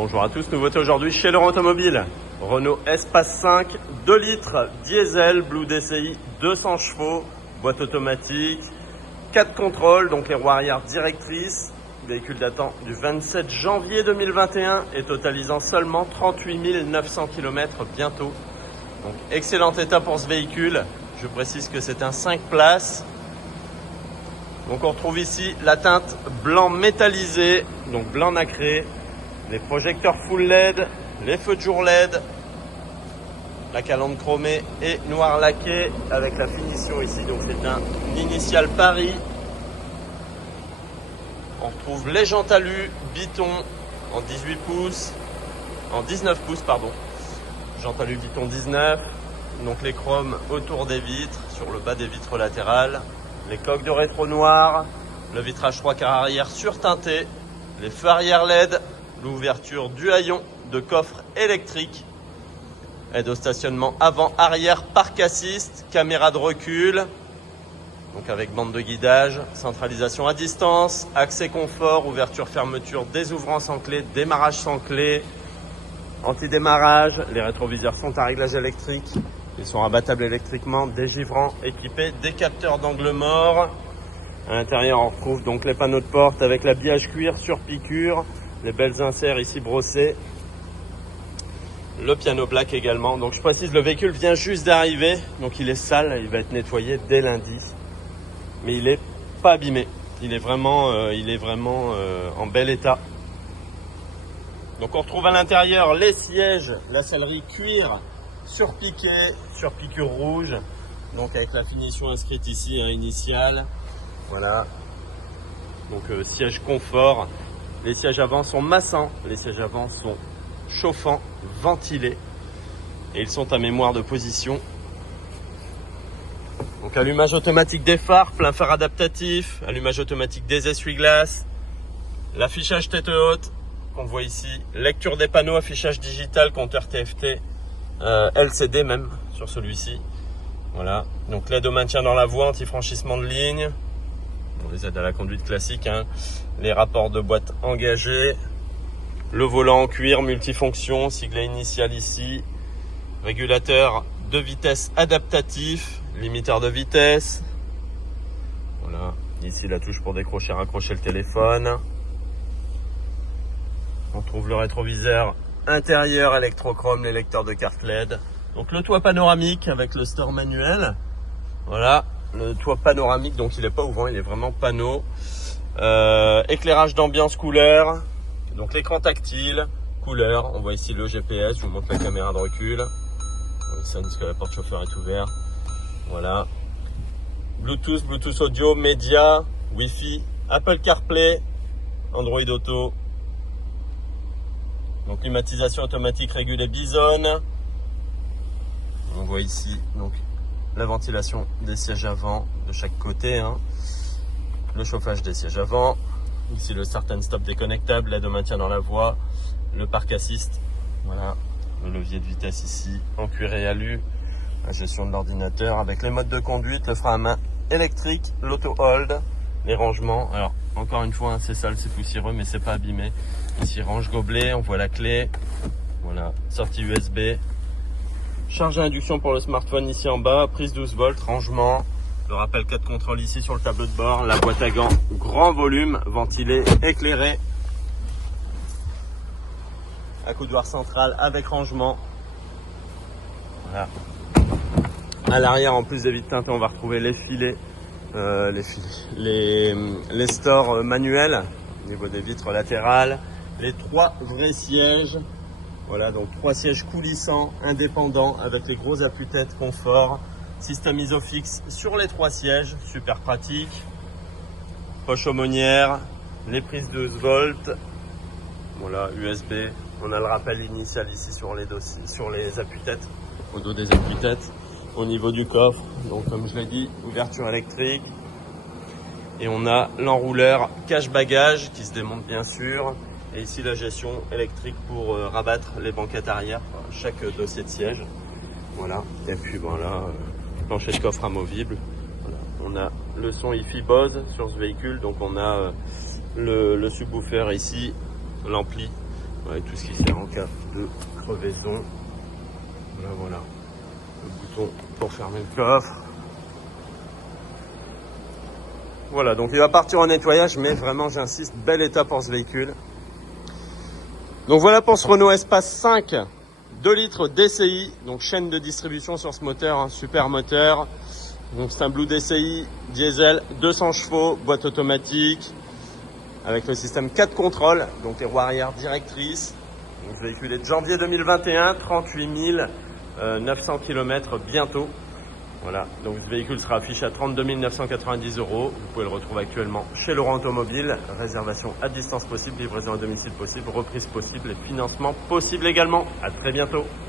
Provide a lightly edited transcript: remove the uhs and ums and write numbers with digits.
Bonjour à tous, nouveauté aujourd'hui chez Laurent Automobile. Renault Espace 5, 2 litres, diesel, Blue DCI, 200 chevaux, boîte automatique, 4 contrôles, donc les roues arrière directrices. Véhicule datant du 27 janvier 2021 et totalisant seulement 38 900 km bientôt. Donc excellent état pour ce véhicule. Je précise que c'est un 5 places. Donc on retrouve ici la teinte blanc métallisé, donc blanc nacré, les projecteurs full LED, les feux de jour LED, la calandre chromée et noir laqué avec la finition ici. Donc c'est un initial Paris. On retrouve les jantes alu Biton en 18 pouces, en 19 pouces pardon. Jantes alu Biton 19. Donc les chromes autour des vitres, sur le bas des vitres latérales. Les coques de rétro noir, le vitrage 3 quarts arrière surteinté, les feux arrière LED, l'ouverture du haillon de coffre électrique, aide au stationnement avant, arrière, parc assist, caméra de recul, donc avec bande de guidage, centralisation à distance, accès confort, ouverture, fermeture, désouvrant sans clé, démarrage sans clé, anti-démarrage, les rétroviseurs sont à réglage électrique. Ils sont rabattables électriquement, dégivrants, équipés des capteurs d'angle mort. À l'intérieur, on retrouve donc les panneaux de porte avec l'habillage cuir sur piqûre, les belles inserts ici brossés. Le piano black également. Donc je précise, le véhicule vient juste d'arriver, donc il est sale, il va être nettoyé dès lundi. Mais il n'est pas abîmé, il est vraiment en bel état. Donc on retrouve à l'intérieur les sièges, la sellerie cuir, sur piqûre rouge, donc avec la finition inscrite ici, initiale. Voilà. Donc siège confort. Les sièges avant sont massants, les sièges avant sont chauffants, ventilés et ils sont à mémoire de position. Donc allumage automatique des phares, plein phare adaptatif, allumage automatique des essuie-glaces, l'affichage tête haute qu'on voit ici, lecture des panneaux, affichage digital, compteur TFT. LCD même sur celui-ci. Voilà, donc l'aide au maintien dans la voie, anti-franchissement de ligne, bon, les aides à la conduite classique, hein. Les rapports de boîte engagés, le volant en cuir multifonction, siglet initial ici, régulateur de vitesse adaptatif, limiteur de vitesse. Voilà, ici la touche pour décrocher, raccrocher le téléphone. On trouve le rétroviseur intérieur électrochrome, les lecteurs de carte LED. Donc le toit panoramique avec le store manuel. Voilà, le toit panoramique, donc il n'est pas ouvrant, il est vraiment panneau. Éclairage d'ambiance couleur. Donc l'écran tactile, couleur. On voit ici le GPS, je vous montre la caméra de recul. Ça indique que la porte chauffeur est ouverte. Voilà. Bluetooth audio, média, Wi-Fi, Apple CarPlay, Android Auto. Donc climatisation automatique régulée Bison. On voit ici donc la ventilation des sièges avant de chaque côté, hein. Le chauffage des sièges avant. Ici le start and stop déconnectable, l'aide au maintien dans la voie, le parc assist. Voilà, le levier de vitesse ici en cuir et alu. La gestion de l'ordinateur avec les modes de conduite, le frein à main électrique, l'auto hold, les rangements. Alors encore une fois, hein, c'est sale, c'est poussiéreux, mais c'est pas abîmé. Ici range gobelet, on voit la clé. Voilà, sortie USB. Charge à induction pour le smartphone ici en bas, prise 12 volts, rangement. Le rappel 4 contrôles ici sur le tableau de bord. La boîte à gants, grand volume, ventilé, éclairé. Accoudoir central avec rangement. Voilà. À l'arrière, en plus des vitres teintées, on va retrouver les filets. Les stores manuels au niveau des vitres latérales, les 3 vrais sièges. Voilà, donc 3 sièges coulissants, indépendants, avec les gros appuis-tête confort, système isofix sur les 3 sièges, super pratique, poche aumônière, les prises 12 volts, voilà, USB, on a le rappel initial ici sur les dossiers, sur les appuis-tête, au dos des appuis-tête. Au niveau du coffre, donc comme je l'ai dit, ouverture électrique. Et on a l'enrouleur cache-bagages qui se démonte bien sûr. Et ici la gestion électrique pour rabattre les banquettes arrière, chaque dossier de siège. Voilà. Et puis voilà, plancher de coffre amovible. Voilà. On a le son hi-fi Bose sur ce véhicule. Donc on a le subwoofer ici, l'ampli. Ouais, tout ce qui sert en cas de crevaison. Voilà. Le bouton pour fermer le coffre. Voilà, donc il va partir en nettoyage, mais vraiment j'insiste, bel état pour ce véhicule. Donc voilà pour ce Renault Espace 5, 2 litres DCI, donc chaîne de distribution sur ce moteur, hein, super moteur. Donc c'est un Blue DCI diesel, 200 chevaux, boîte automatique, avec le système 4 contrôles, donc les roues arrière directrices. Donc ce véhicule est de janvier 2021, 38 900 km bientôt. Voilà, donc ce véhicule sera affiché à 32 990 €. Vous pouvez le retrouver actuellement chez Laurent Automobile. Réservation à distance possible, livraison à domicile possible, reprise possible et financement possible également. À très bientôt.